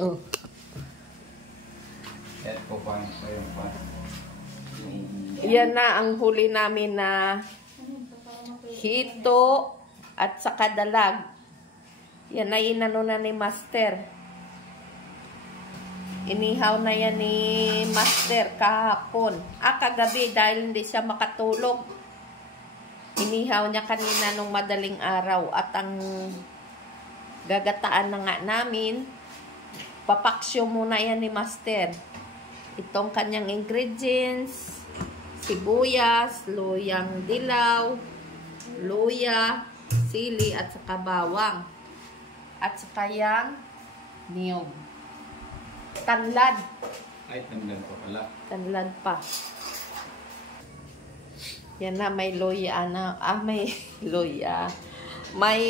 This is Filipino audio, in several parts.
Oh. Yan po pa yung pan. Yan na ang huli namin na hito at saka dalag. Yan na inano na ni Master. Inihaw na yan ni Master kahapon. Kagabi dahil hindi siya makatulog. Inihaw niya kanina nung madaling araw. At ang gagataan na nga namin, papaksyo muna yan ni Master. Itong kanyang ingredients, sibuyas, luyang dilaw, luya, sili, at saka bawang. At saka yang niyog. Tanlad. Ay, tanlad pa pala. Tanlad pa. Yan na, may luya na. May luya. May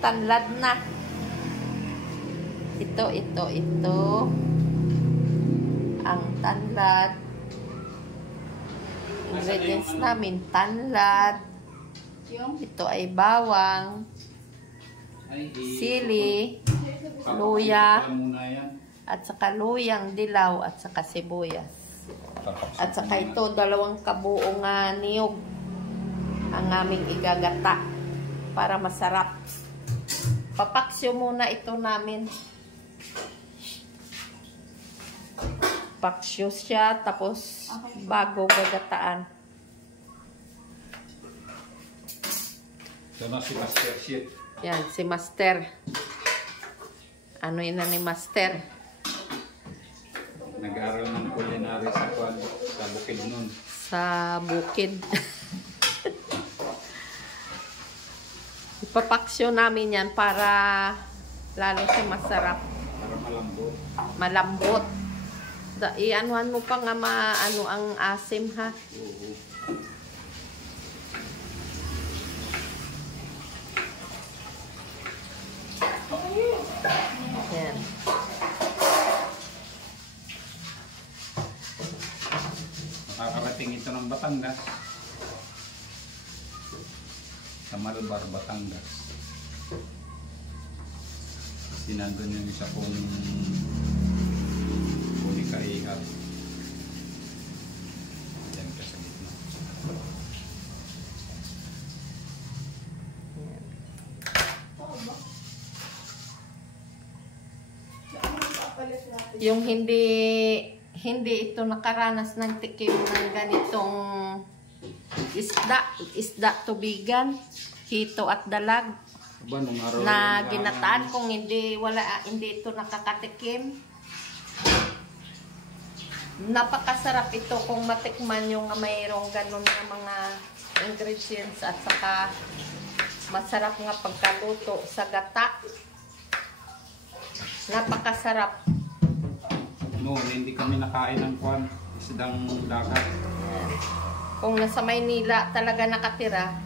tanlad na. Ito. Ang tanlad. Ingredients namin, tanlad. Ito ay bawang, sili, luya, at saka luyang dilaw, at saka sibuyas. At saka ito, 2 kabuong niyog ang aming igagata para masarap. Papaksyo muna ito namin. Paksyo siya, tapos bago gagataan. Ito na si Master Shit. Yan, si Master. Ano yun na ni Master? Nag-aaral ng culinary sa bukid nun. Sa bukid. Ipapaksyo namin yan para lalo siya masarap. Para malambot. Malambot. Ianuhan mo pa nga ano ang asim, ha? Oo. Yan. Nakakarating ito ng Batangas. Sa Malbar, Batangas. Sinandun yung isa kong kaihap. Diyan ka sa gitna. Yung hindi ito nakaranas ng tikim ng ganitong isda tubigan, hito at dalag na ginataan, kung hindi ito nakakatikim. Napakasarap ito kung matikman yung mayroong ganun na mga ingredients, at saka masarap nga pagkaluto sa gata. Napakasarap. Noon, hindi kami nakain ng isdang dagat. Kung nasa Maynila talaga nakatira,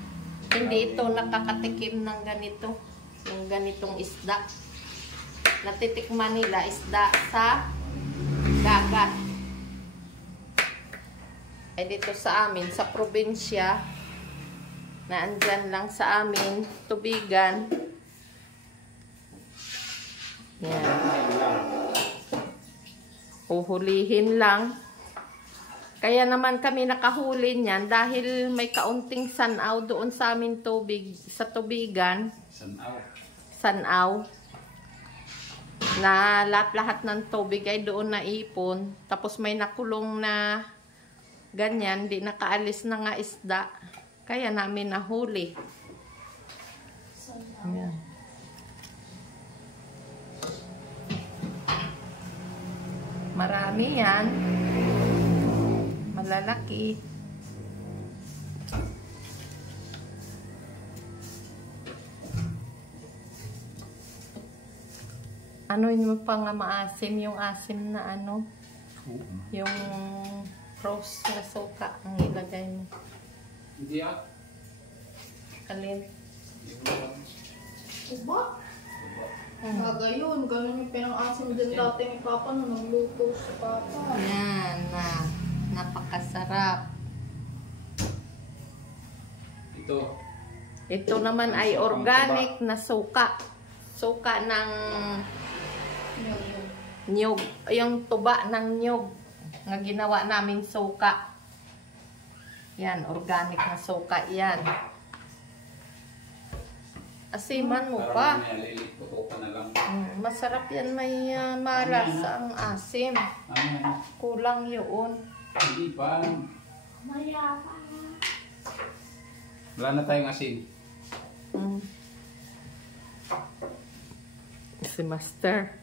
hindi ito nakakatikim ng ganito. Yung ganitong isda. Natitikman nila isda sa dagat. Ay dito sa amin, sa probinsya, na andyan lang sa amin, tubigan. Yan. Uhulihin lang. Kaya naman kami nakahuli niyan dahil may kaunting sanaw doon sa amin sa tubigan. Sanaw. Na lahat ng tubig ay doon naipon. Tapos may nakulong na ganyan, di nakaalis na nga isda. Kaya namin nahuli. Ayan. Marami yan. Malalaki. Ano yun pa nga maasim? Yung asim na ano? Yung rose na suka ang ilagay mo. Hindi Alin? Uba? Gagayon. Ganun yung pinang-asim din dati ni Papa nung nagluto sa Papa. Yan na. Napakasarap. Ito naman ay organic na suka. Suka ng Niyog, yung tuba ng niyog nga ginawa namin suka. Yan, organic na suka yan. Asiman mo pa. Masarap yan, may malas ang asim. Kulang yun. Hindi pa. Wala na tayong asin. Si Master.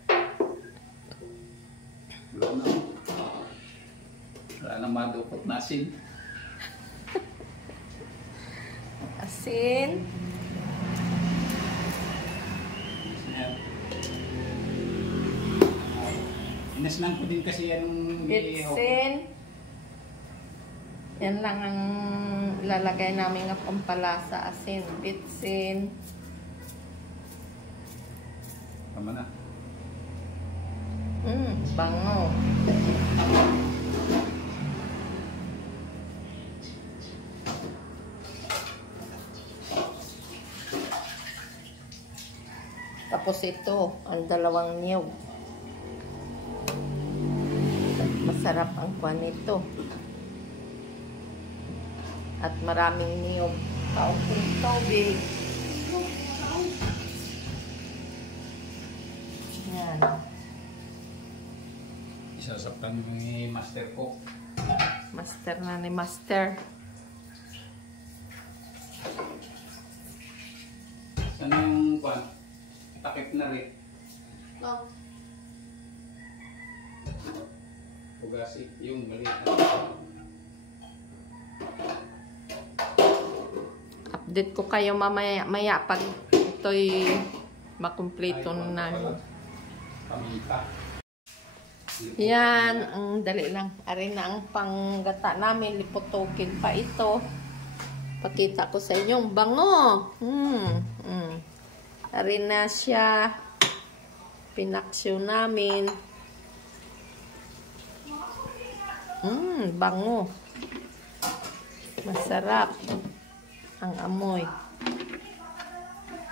Wala na madukot na asin. Asin. Inasnan ko din kasi yan. Bitsin. Yan lang ang lalagay namin ng pampalasa. Asin, bitsin. Tama na. Bango. Tapos ito, ang dalawang niyog. Masarap ang kwan nito. At maraming niyog. Kaunting tubig. Yan. Isasaptan mo yung master ko. Master na ni Master. Saan yung kwan? Takip na rin. No. Pugasi. Yung maliit na. Update ko kayo mamaya pag ito'y makumpleto na. Paminta. Yan, ang dali lang. Ari na ang panggata namin. Liputukin pa ito. Pakita ko sa inyo. Bango! Ari na siya. Pinaksyo namin. Bango. Masarap. Ang amoy.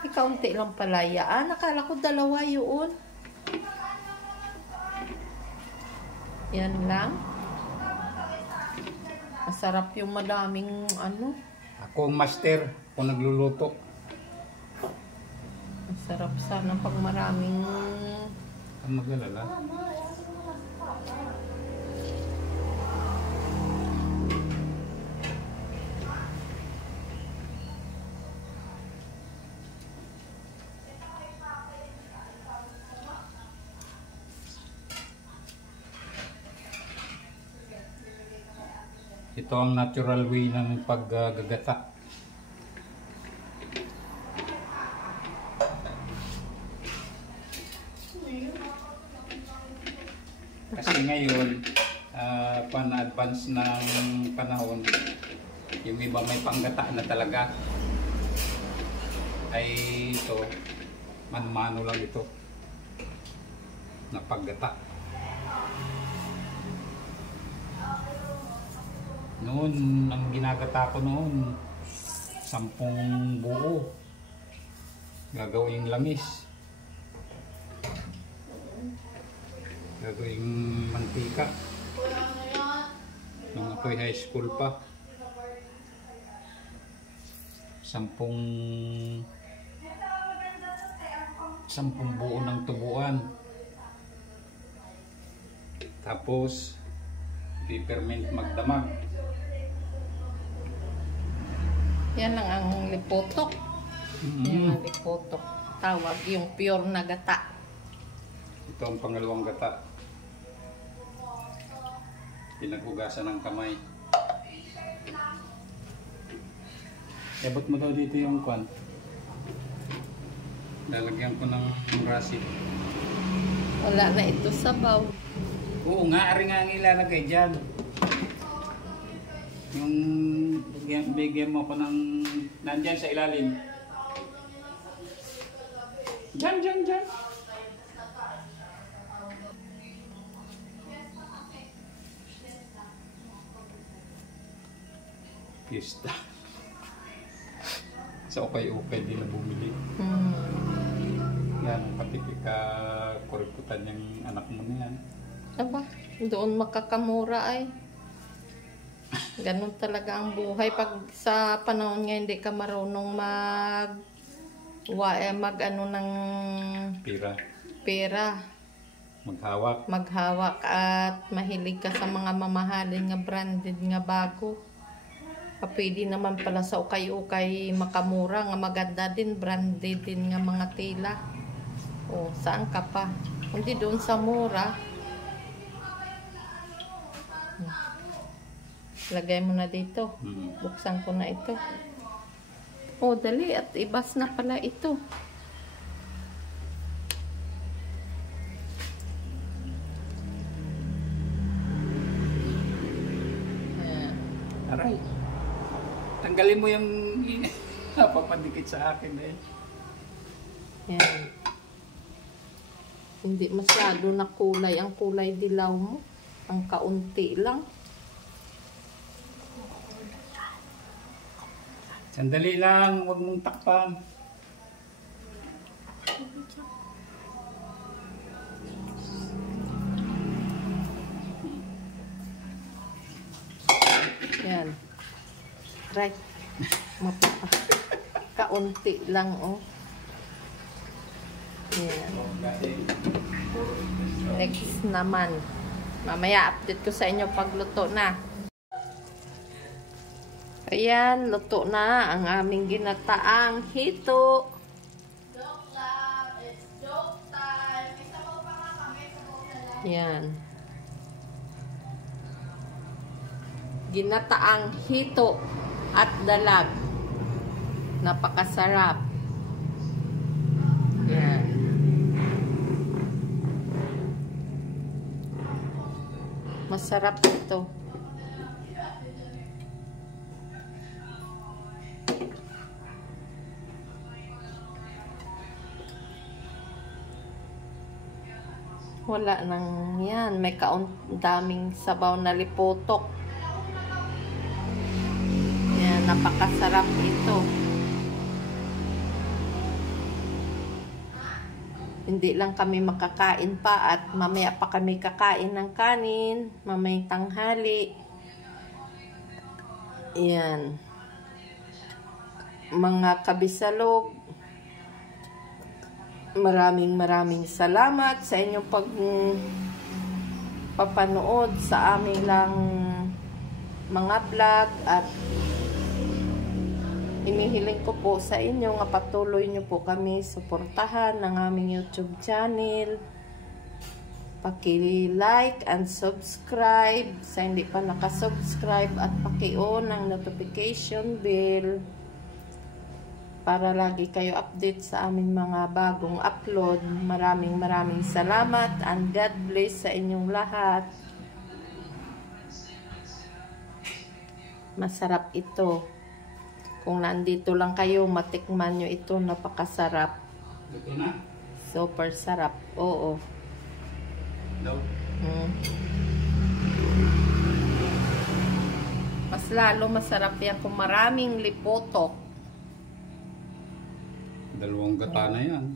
Kaunti lang pala yan. Nakala ko dalawa yun. Yan lang. Masarap yung madaming ano. Ako ang master kung nagluluto. Masarap sana pag maraming... Ang mag-alala. Ito ang natural way ng paggagata. Kasi ngayon, pan-advance ng panahon, yung iba may panggata na talaga. Ay ito, man-mano lang ito na paggata. Noon, ang ginagata ko noon, 10 buo. Gagawing langis. Gagawing mantika. Nung ako'y high school pa. 10 buo ng tubuan. Tapos, peppermint magdamag. Yan lang ang lipotok. Yan ang lipotok. Tawag yung pure na gata. Ito ang pangalawang gata. Pinaghugasan ng kamay. Ebot mo daw dito yung kwan. Lalagyan ko ng rasit. Wala na ito sabaw. Oo nga, ari nga ang ilalagay dyan. Yung bigyan mo ko ng nandyan sa ilalim. Dyan. Pista. Sa ukay-ukay din na bumili. Yan, pati kurikutan yung anak mo niyan. Aba, doon makakamura ay. Ganun talaga ang buhay. Pag sa panahon nga hindi ka marunong mag ano ng pera. Maghawak at mahilig ka sa mga mamahalin nga branded nga bago. Pwede naman pala sa ukay-ukay makamura nga maganda din, branded din nga mga tela. O, saan ka pa? Hindi doon sa mura. Lagay mo na dito. Buksan ko na ito. O, dali. At ibas na pala ito. Aray. Tanggalin mo yung papadikit sa akin eh. Yan. Hindi masyado na kulay. Ang kulay dilaw mo. Ang kaunti lang. Sandali lang. Huwag mong takpan. Yan. Right. Mapapa. Kaunti lang, oh. Yan. Next naman. Mamaya update ko sa inyo pag luto na. Ayan, luto na ang aming ginataang hito. Joke lang. It's joke time. May sabaw pa nga kami. Sabaw na lang. Yan. Ginataang hito at dalag. Napakasarap. Yan. Masarap ito. Wala nang yan. May daming sabaw na lipotok. Yan, napakasarap ito. Hindi lang kami makakain pa at mamaya pa kami kakain ng kanin. Mamayang tanghali. Yan. Mga kabisalog. Maraming salamat sa inyong papanood sa aming lang mga vlog at inihiling ko po sa inyo nga patuloy nyo po kami suportahan ng aming YouTube channel. Paki-like and subscribe sa hindi pa nakasubscribe at paki-on ang notification bell para lagi kayo update sa aming mga bagong upload. Maraming salamat and God bless sa inyong lahat. Masarap ito. Kung nandito lang kayo, matikman nyo ito. Napakasarap. Ito na? Super sarap. Oo. No? Mas lalo masarap yan kung maraming lipotok. 2 gata na yan.